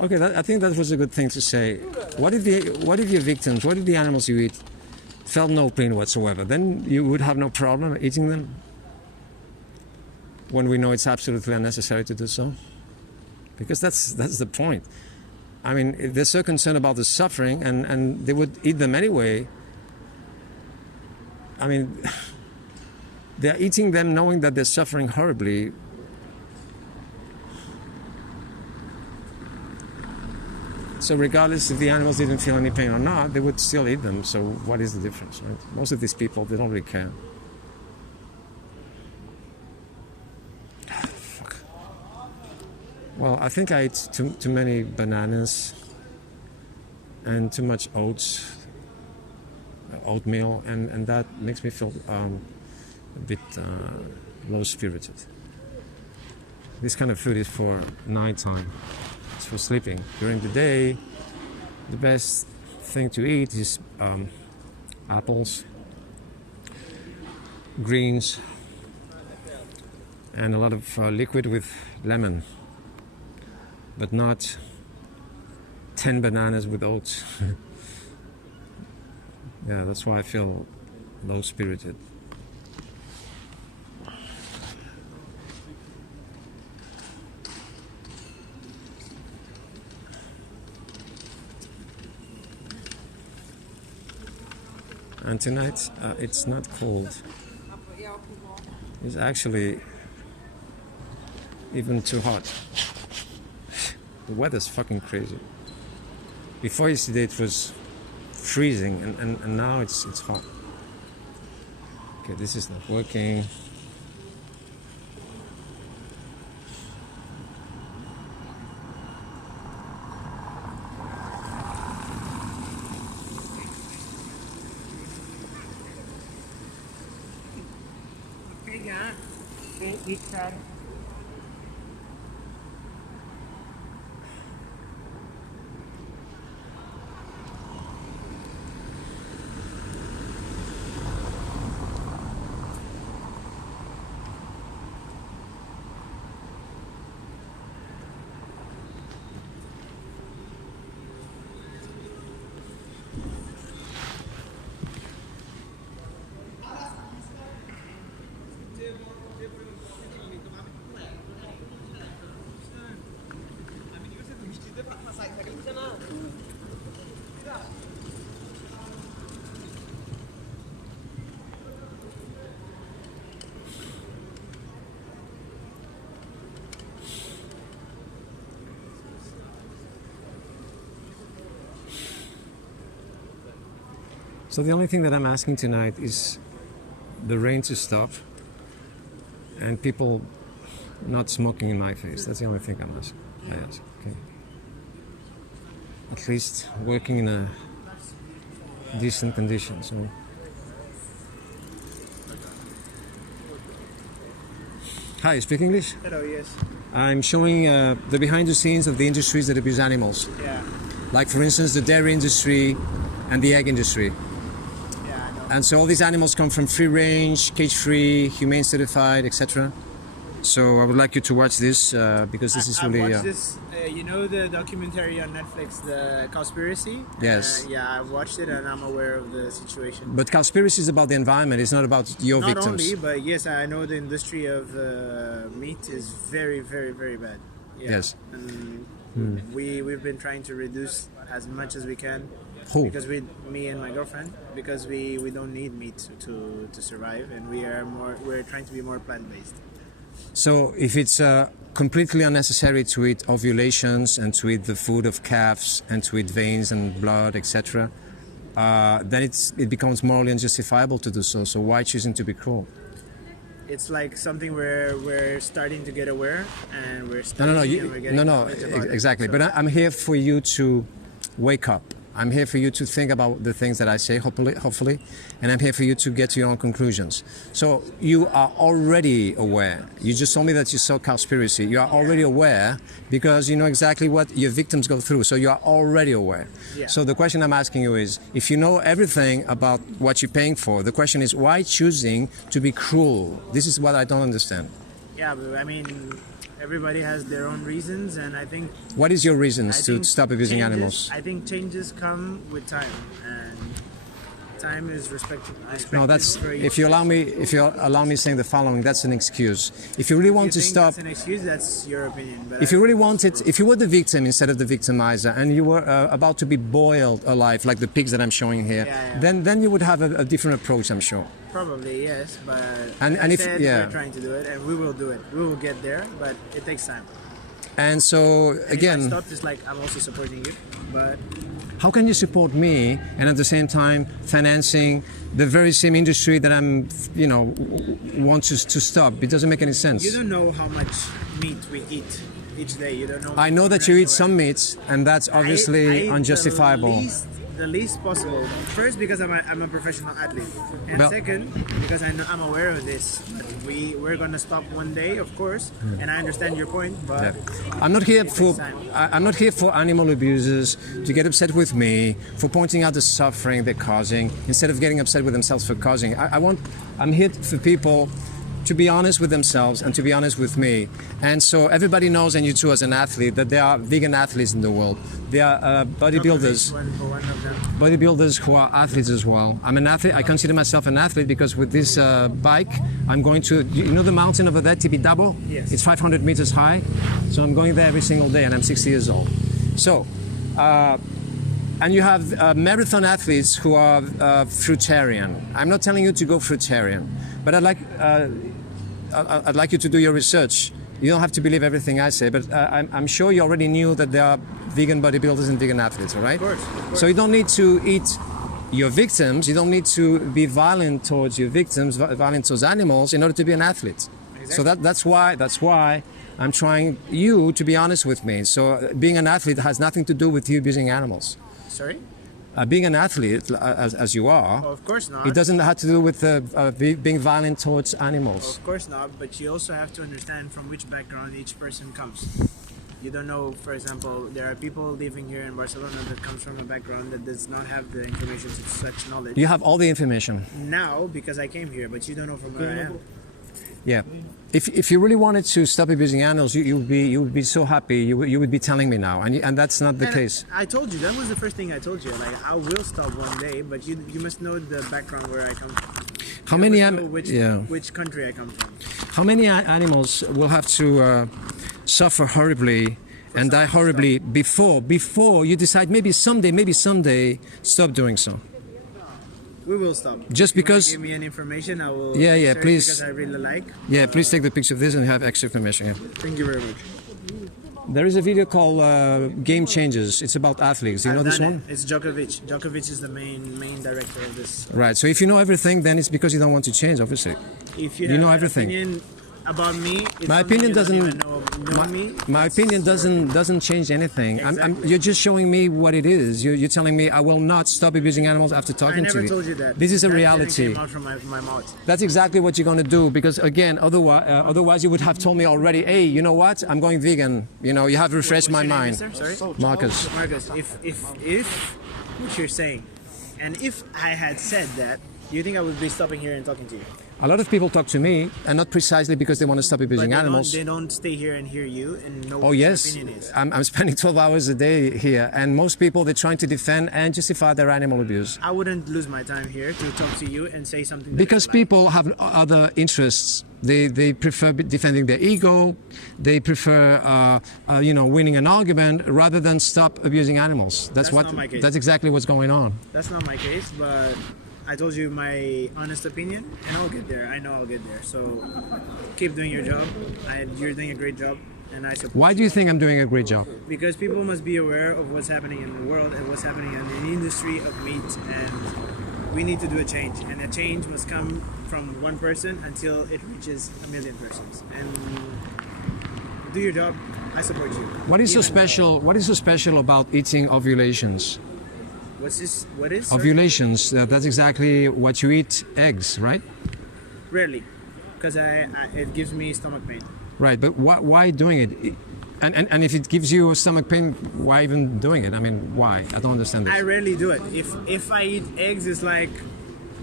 Okay, I think that was a good thing to say. What if your victims, what if the animals you eat felt no pain whatsoever? Then you would have no problem eating them? When we know it's absolutely unnecessary to do so? Because that's the point. I mean, if they're so concerned about the suffering and they would eat them anyway, I mean, they're eating them knowing that they're suffering horribly. So regardless if the animals didn't feel any pain or not, they would still eat them. So what is the difference, right? Most of these people, they don't really care. Fuck. Well, I think I ate too many bananas and too much oatmeal, and that makes me feel a bit low-spirited. This kind of food is for nighttime. It's for sleeping. During the day, the best thing to eat is apples, greens, and a lot of liquid with lemon, but not 10 bananas with oats. Yeah, that's why I feel low-spirited. And tonight, it's not cold. It's actually even too hot. The weather's fucking crazy. Before yesterday it was freezing, and now it's hot. Okay, this is not working. So the only thing that I'm asking tonight is the rain to stop and people not smoking in my face. That's the only thing I'm asking. I ask. Okay. At least working in a decent condition. So. Hi, you speak English? Hello, yes. I'm showing the behind the scenes of the industries that abuse animals. Yeah. Like, for instance, the dairy industry and the egg industry. Yeah, I know. And so all these animals come from free range, cage-free, humane certified, etc. So I would like you to watch this because this is really... I watched this, you know the documentary on Netflix, The Conspiracy? Yes. Yeah, I've watched it and I'm aware of the situation. But conspiracy is about the environment, it's not about your Not victims. only, but yes, I know the industry of meat is very, very, very bad. Yeah. Yes. And we've been trying to reduce as much as we can. Who? Because me and my girlfriend, because we don't need meat to survive, and we're trying to be more plant-based. So if it's completely unnecessary to eat ovulations and to eat the food of calves and to eat veins and blood, etc., then it becomes morally unjustifiable to do so. So why choosing to be cruel? It's like something where we're starting to get aware, and we're studying exactly. So. But I'm here for you to wake up. I'm here for you to think about the things that I say, hopefully, and I'm here for you to get to your own conclusions. So you are already aware. You just told me that you saw Cowspiracy. You are already aware because you know exactly what your victims go through. So you are already aware. Yeah. So the question I'm asking you is, if you know everything about what you're paying for, the question is, why choosing to be cruel? This is what I don't understand. Yeah, but I mean, Everybody has their own reasons, and I think What is your reasons to think stop abusing animals? I think changes come with time, and time is respected. No, that's if you allow me saying the following, that's an excuse. If you really want to stop, that's an excuse. That's your opinion. But if you really wanted, if you were the victim instead of the victimizer, and you were about to be boiled alive, like the pigs that I'm showing here, then you would have a different approach, I'm sure. Probably yes, but And if we're trying to do it, and we will do it. We will get there, but it takes time. And so again, if I stop, it's like I'm also supporting you, but. How can you support me and at the same time financing the very same industry that I'm, want to stop? It doesn't make any sense. You don't know how much meat we eat each day. You don't know. I know that you eat some meats, and that's obviously I unjustifiable. The least possible. First, because I'm a professional athlete, and second, because I'm aware of this. We're gonna stop one day, of course, and I understand your point. But I'm not here for animal abusers to get upset with me for pointing out the suffering they're causing instead of getting upset with themselves for causing. I'm here for people to be honest with themselves and to be honest with me. And so everybody knows, and you too as an athlete, that there are vegan athletes in the world. There are bodybuilders who are athletes as well. I'm an athlete. I consider myself an athlete because with this bike, I'm going to, the mountain over there, Tibidabo? Yes. It's 500 meters high. So I'm going there every single day, and I'm 60 years old. So, and you have marathon athletes who are fruitarian. I'm not telling you to go fruitarian, but I'd like you to do your research. You don't have to believe everything I say, but I'm sure you already knew that there are vegan bodybuilders and vegan athletes, all right? Of course. So you don't need to eat your victims. You don't need to be violent towards your victims, violent towards animals in order to be an athlete. Exactly. So that's why I'm trying you to be honest with me. So being an athlete has nothing to do with you abusing animals. Sorry? Being an athlete, as you are, of course not. It doesn't have to do with being violent towards animals. Of course not, but you also have to understand from which background each person comes. You don't know, for example, there are people living here in Barcelona that comes from a background that does not have the information to such knowledge. You have all the information. Now, because I came here, but you don't know from where I am. Yeah. If you really wanted to stop abusing animals, you would be so happy. You would be telling me now, and that's not the case. I told you, that was the first thing I told you. Like, I will stop one day, but you must know the background where I come from. How many which country I come from. How many animals will have to suffer horribly and die horribly before you decide maybe someday stop doing so? We will stop. Just because. Give me any information, I will. Yeah, please. Because I really like. Yeah, please take the picture of this and have extra information. Yeah. Thank you very much. There is a video called Game Changers. It's about athletes. You know this one? It's Djokovic. Djokovic is the main director of this. Right. So if you know everything, then it's because you don't want to change, obviously. If you know everything about me, my opinion doesn't. Me. My opinion doesn't change anything. Exactly. You're just showing me what it is. You're telling me I will not stop abusing animals after talking to you. I never told you that. This is a that reality. Came out from my mouth. That's exactly what you're going to do, because again, otherwise you would have told me already. Hey, you know what? I'm going vegan. You have refreshed my mind. Sorry? Marcus. Marcus, if what you're saying, and if I had said that, do you think I would be stopping here and talking to you? A lot of people talk to me, and not precisely because they want to stop abusing animals. They don't stay here and hear you and know what your opinion is. I'm spending 12 hours a day here, and most people, they're trying to defend and justify their animal abuse. I wouldn't lose my time here to talk to you and say something. Because people have other interests. They prefer defending their ego. They prefer, winning an argument rather than stop abusing animals. That's not my case. That's exactly what's going on. That's not my case, but I told you my honest opinion, and I'll get there. I know I'll get there. So keep doing your job. You're doing a great job, and I support. Why do you think I'm doing a great job? Because people must be aware of what's happening in the world and what's happening in the industry of meat, and we need to do a change. And a change must come from one person until it reaches 1 million persons. And do your job. I support you. What is so special? What is so special about eating ovulations? What is? Ovulations. That's exactly what you eat. Eggs, right? Rarely, because it gives me stomach pain. Right, but why doing it? And if it gives you a stomach pain, why even doing it? I mean, why? I don't understand this. I rarely do it. If I eat eggs, it's like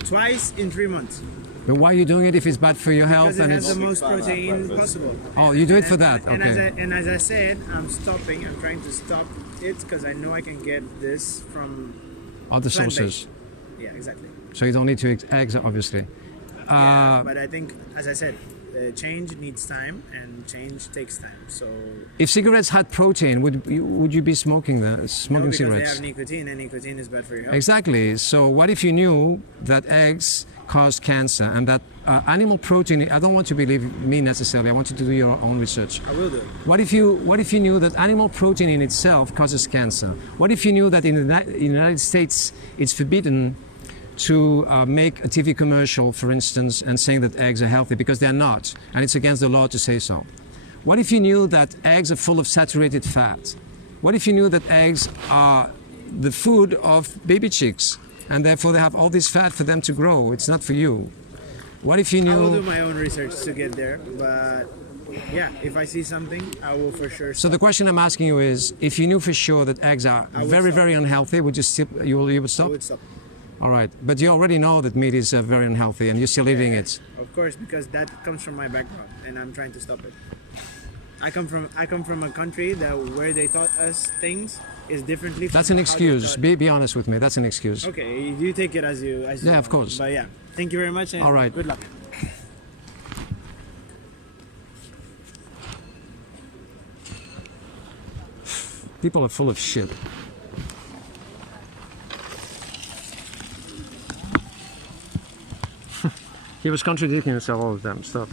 twice in 3 months. But why are you doing it if it's bad for your health? Because it And has it's the most protein possible. oh, you do it for that. And Okay. as I said, I'm stopping. I'm trying to stop it because I know I can get this from Other plant-based. sources. Yeah, exactly. So you don't need to eat eggs, obviously. Yeah, but I think, as I said, change needs time, and change takes time. So If cigarettes had protein, would you be smoking that? no, Smoking because cigarettes? they have nicotine, and nicotine is bad for your health. Exactly. So what if you knew that eggs cause cancer and that animal protein? I don't want you to believe me necessarily. I want you to do your own research. I will do it. What if you knew that animal protein in itself causes cancer? What if you knew that in the United States it's forbidden to make a TV commercial, for instance, and saying that eggs are healthy because they're not, and it's against the law to say so? What if you knew that eggs are full of saturated fat? What if you knew that eggs are the food of baby chicks, and therefore they have all this fat for them to grow? It's not for you. What if you I will do knew? my own research to get there, but yeah, if I see something, I will for sure. So the question I'm asking you is, if you knew for sure that eggs are I would very, stop. very unhealthy, would you would I stop? would stop. All right, but you already know that meat is very unhealthy, and you're still eating it. Of course, because that comes from my background, and I'm trying to stop it. I come from a country that where they taught us things is differently. From That's an how they excuse. taught- Be honest with me. That's an excuse. Okay, you take it as you. Yeah, of want. course. But yeah, thank you very much, and All right. good luck. People are full of shit. He was contradicting himself all the time. Stop.